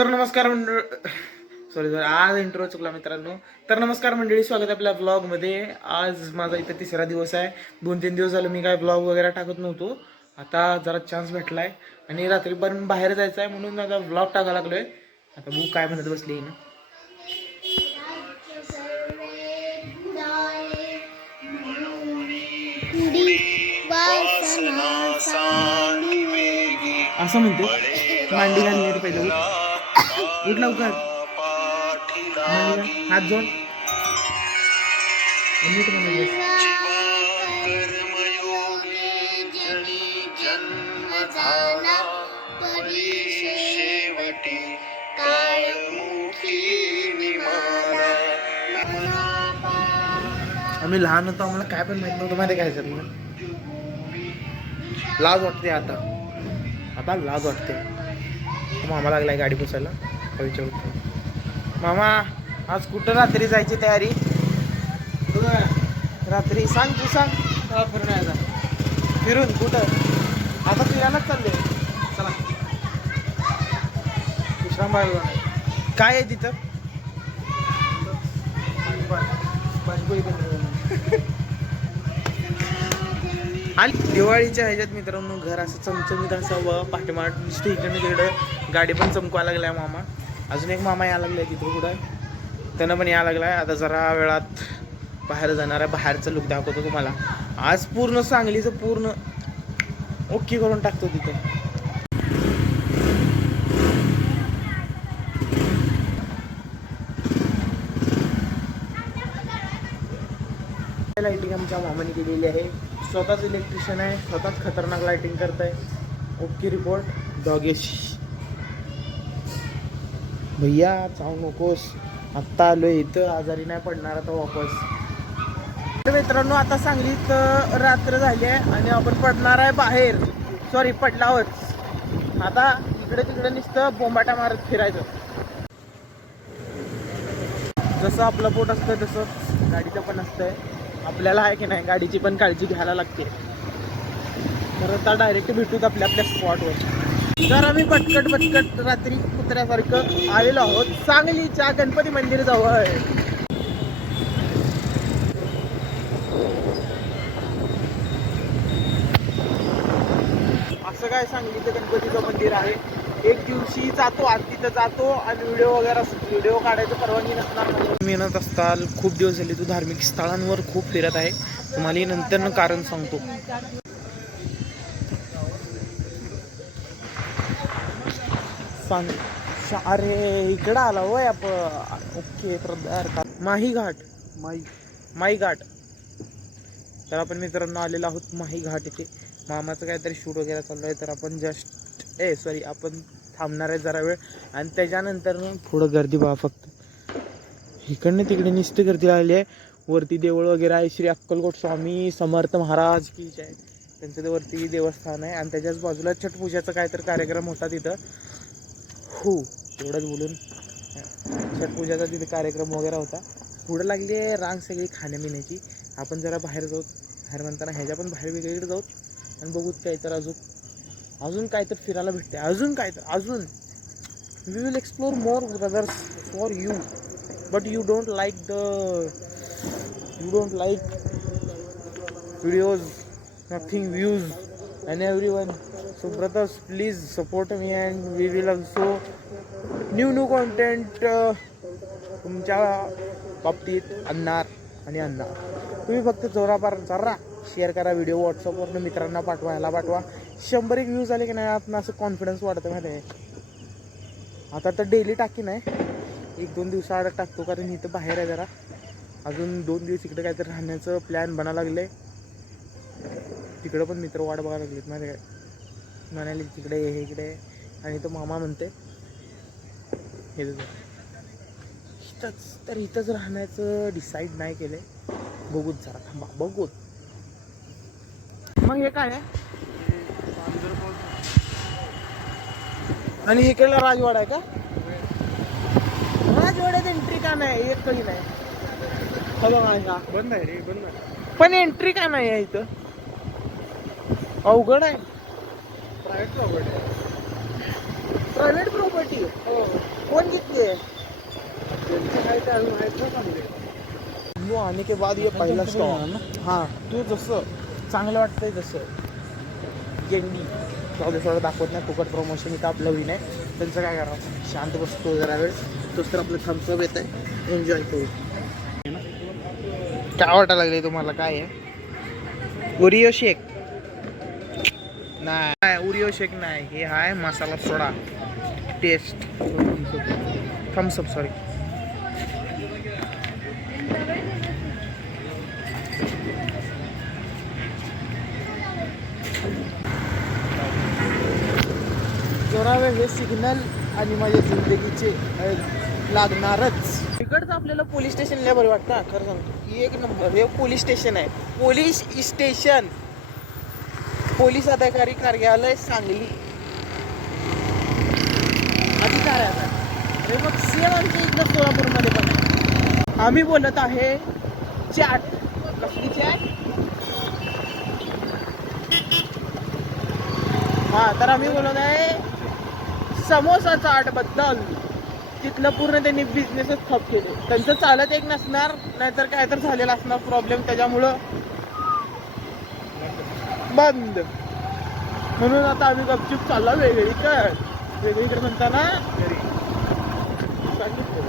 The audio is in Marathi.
तर नमस्कार मंडळ सॉरी सॉरी आज इंट्रो चुकला मित्रांनो. तर नमस्कार मंडळी स्वागत आहे आपल्या ब्लॉगमध्ये आज माझा इथं तिसरा दिवस आहे. दोन तीन दिवस झालं मी काय ब्लॉग वगैरे टाकत नव्हतो. आता जरा चान्स भेटलाय. आणि रात्रीपर्यंत बाहेर जायचं आहे म्हणून आता ब्लॉग टाकायला लागलोय. आता बुक काय म्हणत बसली ना. असं म्हणते. मांडी घालली पहिले. उठ. लवकर. हात जोड. नीट. आम्ही लहान होतो आम्हाला काय पण माहीत नव्हतं. माहिती काय त्यातलं लाज वाटते आता. आता लाज वाटते. मामा लागलाय गाडी पुसायला का विचारतो मामा आज कुठं रात्री जायची तयारी रात्री सांग तू सांग फिरून यायचा फिरून कुठं आता फिरायलाच चालले चला विश्राम काय आहे तिथं आणि दिवाळीच्या ह्याच्यात मित्रांनो घर असं चमचमीत असावं पाठीमाठ नुसतं इकडे तिकडं गाडी पण चमकवा लागलाय मामा. अजून एक मामा यायला लागलाय तिथं कुठं त्यानं पण यायला लागलाय. आता जरा वेळात बाहेर जाणार आहे. बाहेरचं लुक दाखवतो तुम्हाला. आज पूर्ण सांगलीचं पूर्ण ओके करून टाकतो तिथं. लाईटिंग आमच्या मामाने केलेली आहे. स्वतःच इलेक्ट्रिशियन आहे स्वतःच खतरनाक लायटिंग करत आहे ओके रिपोर्ट डॉगेश भैया चाव नकोस. आत्ता आलोय इथं आजारी नाही पडणार आता वापस. तर मित्रांनो आता सांगलीत रात्र झाली आहे आणि आपण पडणार आहे बाहेर. सॉरी पडलावच आता इकडे तिकडे नुसतं बोंबाटा मारत फिरायचं. जसं आपलं पोट असतं तसंच गाडीचं पण असतंय. आपल्याला आहे की नाही गाडीची पण काळजी घ्यायला लागते. तर आता डायरेक्ट भेटूत आपल्या आपल्या स्पॉटवर तर आम्ही पटकट पटकट रात्री कुत्र्यासारखं आलेलो आहोत. सांगलीच्या गणपती मंदिर जवळ. असं काय सांगलीचं गणपतीचं मंदिर आहे? एक दिवशी जातो आज तिथं जातो आणि व्हिडिओ वगैरे व्हिडिओ काढायचं परवानगी नसणार मला मेहनत असताल खूप दिवस झाले तू धार्मिक स्थळांवर खूप फिरत आहे. तुम्हाला नंतर कारण सांगतो. सांग शा- अरे इकडं आला होय आपण. ओके तर माही घाट माई माई घाट तर आपण मित्रांनो आलेलो आहोत माही घाट इथे. मामाचं काहीतरी शूट वगैरे चालू आहे तर आपण जस्ट ए सॉरी आपण थांबणार आहे जरा वेळ. आणि त्याच्यानंतर थोडं गर्दी बघा फक्त. इकडनं तिकडे निस्ते गर्दी आली आहे. वरती देवळ वगैरे आहे. श्री अक्कलकोट स्वामी समर्थ महाराज की जय. त्यांचं ते वरती देवस्थान आहे. आणि त्याच्याच बाजूला छट पूजाचा तर कार्यक्रम होता तिथं. हो तेवढंच बोलून. छट पूजाचा तिथे कार्यक्रम वगैरे होता. पुढं लागली आहे रांग सगळी खाण्यापिण्याची आपण जरा बाहेर जाऊ. बाहेर म्हणताना ह्याच्या पण बाहेर वेगळीकडे जाऊ. आणि बघूत काय तर अजून. अजून काय तर फिरायला भेटते अजून काय तर अजून. We will explore more brothers for you but you don't like the you don't like videos nothing views and everyone so brothers please support me and we will also new new content तुमच्या बाबतीत आणणार आणि आणणार. तुम्ही फक्त जोरापार जरा शेअर करा व्हिडिओ व्हॉट्सअपवरनं मित्रांना पाठवा ह्याला पाठवा. शंभर एक व्ह्यूज आले की नाही आपण असं कॉन्फिडन्स वाढतं माहिती आहे आता तर डेली टाकी नाही. एक दोन दिवसाआड टाकतो कारण इथं बाहेर आहे जरा. अजून दोन दिवस इकडं काहीतरी राहण्याचं प्लॅन बनावं लागले तिकडं पण मित्र वाट बघायला लागलेत माहिती आहे काय. म्हणाले तिकडे हे इकडे आणि तो मामा म्हणते हे इथंच तर इथंच राहण्याचं डिसाईड नाही केलंय. बघूच जरा थांबा बघूत मग हे काय आहे? आणि इकडला राजवाडा आहे का? राजवाड्यात एंट्री का नाही? एक कधी नाही. हा बघा बंद आहे रे बंद आहे. पण एंट्री का नाही आहे इथं? अवघड आहे. प्रायव्हेट प्रॉपर्टी आहे. प्रायव्हेट प्रॉपर्टी हो. है नो आने के बाद ये पहिला स्टॉप हां तू जसं चांगलं वाटतंय तसं. गेंडी. जाऊ दे दाखवत नाही. फुकट प्रमोशन इथं आपलं होई आहे. त्यांचं काय करावं? शांत बसतो जरा वेळ. तोच तर आपलं थम्सअप येत आहे एन्जॉय करू. काय वाटायला लागले तुम्हाला? काय आहे? ओरिओ शेक नाही उरिओ शेक नाही. हे आहे masala soda. Taste Thums Up sorry जरा हे सिग्नल आणि माझ्या जिंदगीचे लागणारच. इकडचं आपल्याला पोलीस स्टेशन लय बरं वाटतं खरं सांगतो. एक नंबर हे पोलीस स्टेशन आहे. पोलीस स्टेशन पोलीस अधिकारी कार्यालय सांगली. अधिकार आहे आता. हे मग सेम आमच्या इकडं सोलापूरमध्ये पण आहे. आम्ही बोलत आहे चॅट कसली चॅट हा तर आम्ही बोलत आहे समोसा चाटबद्दल तिथलं पूर्ण त्यांनी बिझनेसच ठप केले. त्यांचं चालत एक नसणार नाहीतर काय तर झालेला असणार प्रॉब्लेम त्याच्यामुळं बंद. म्हणून आता आम्ही गपचूप चालला वेगळीकडे वेगळीकडे म्हणताना घरी. सांगितलं.